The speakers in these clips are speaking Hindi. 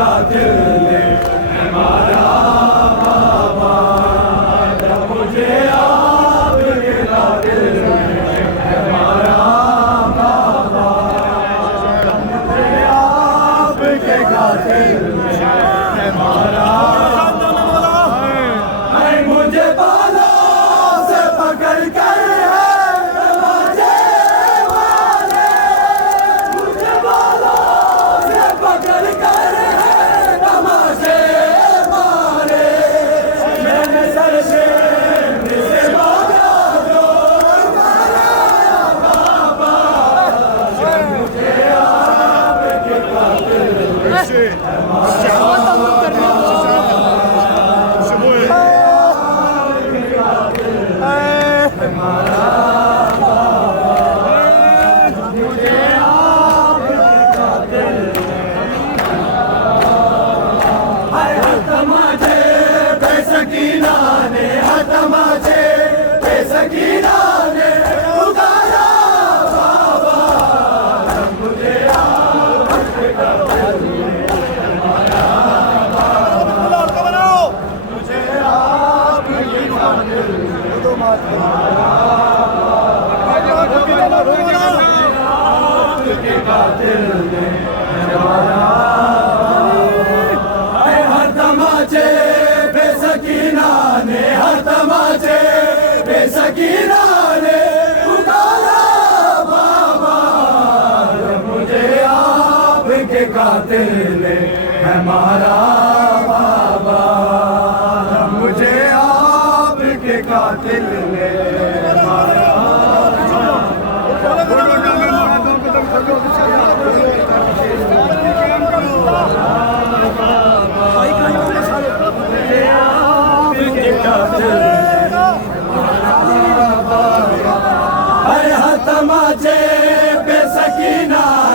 कातिल ने हमारा बाबा, मुझे आपके कातिल ने हमारा हर तमाचे बेसकीना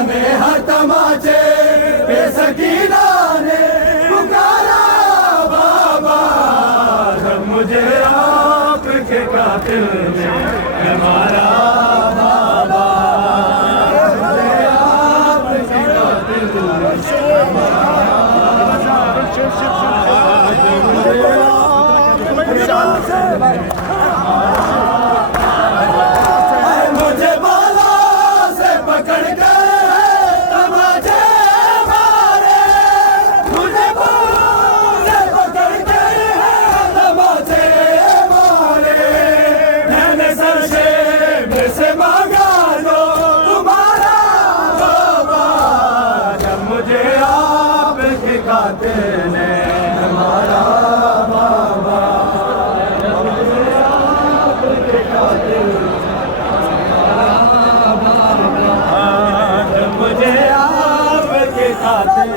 ने, हर तमाचे बेसकीना ने पुकारा बाबा, जब मुझे आपके कातिल ने हमारा बाबा, मुझे आपके कातिल मुझे बालों से पकड़ कर तमाचे मारे, मुझे बालों से पकड़ कर तमाचे मारे, मैंने सर से मांगा लो तुम्हारा बाबा, जब मुझे आपके कातिल ने हमारा बाबा, मुझे आपके कातिल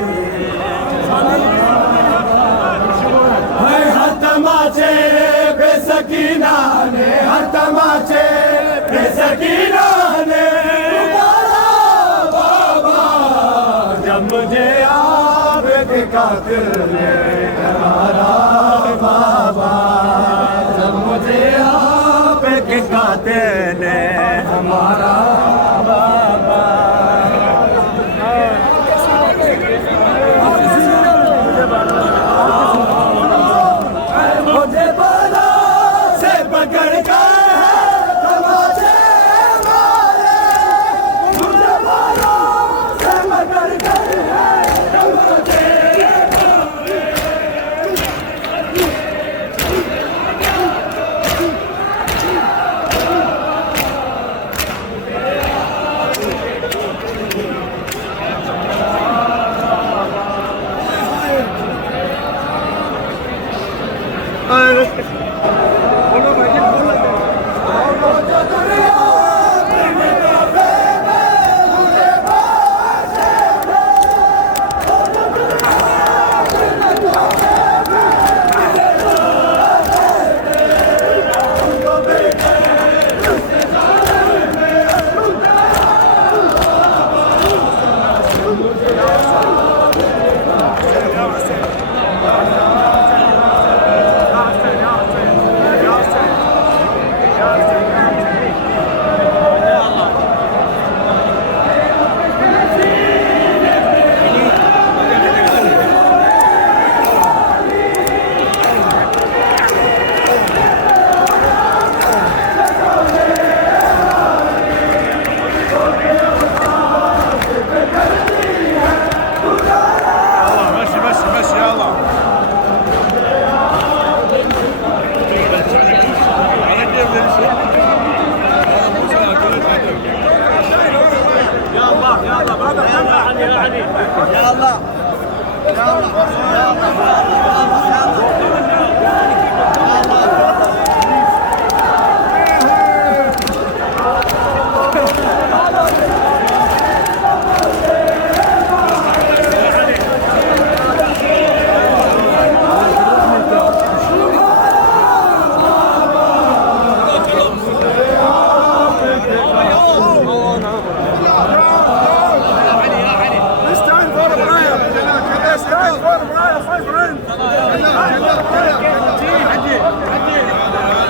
हर तमाचे बेसकीना ने, हर तमाचे बेसकीना ने पुकारा बाबा, जब मुझे आपके कातिल ने हमारा बाबा, जब मुझे आपके कातिल ने हमारा बाबा। मुझे बालों से पकड़ कर तमाचे मारे, मुझे बालों से पकड़ कर तमाचे मारे,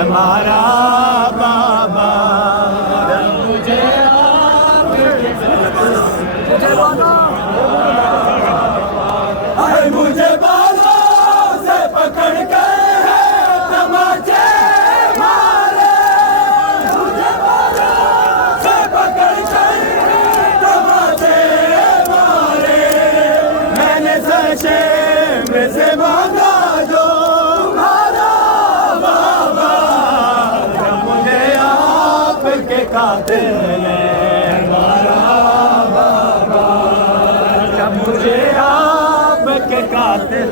हमारा बाबा मुझे मुझे बालों से पकड़ कर तमाचे मारे मुझे बालों से पकड़ कर तमाचे मारे मैंने सचे में से मांगा कातिल ने हमारा बाबा जब मुझे आपके कातिल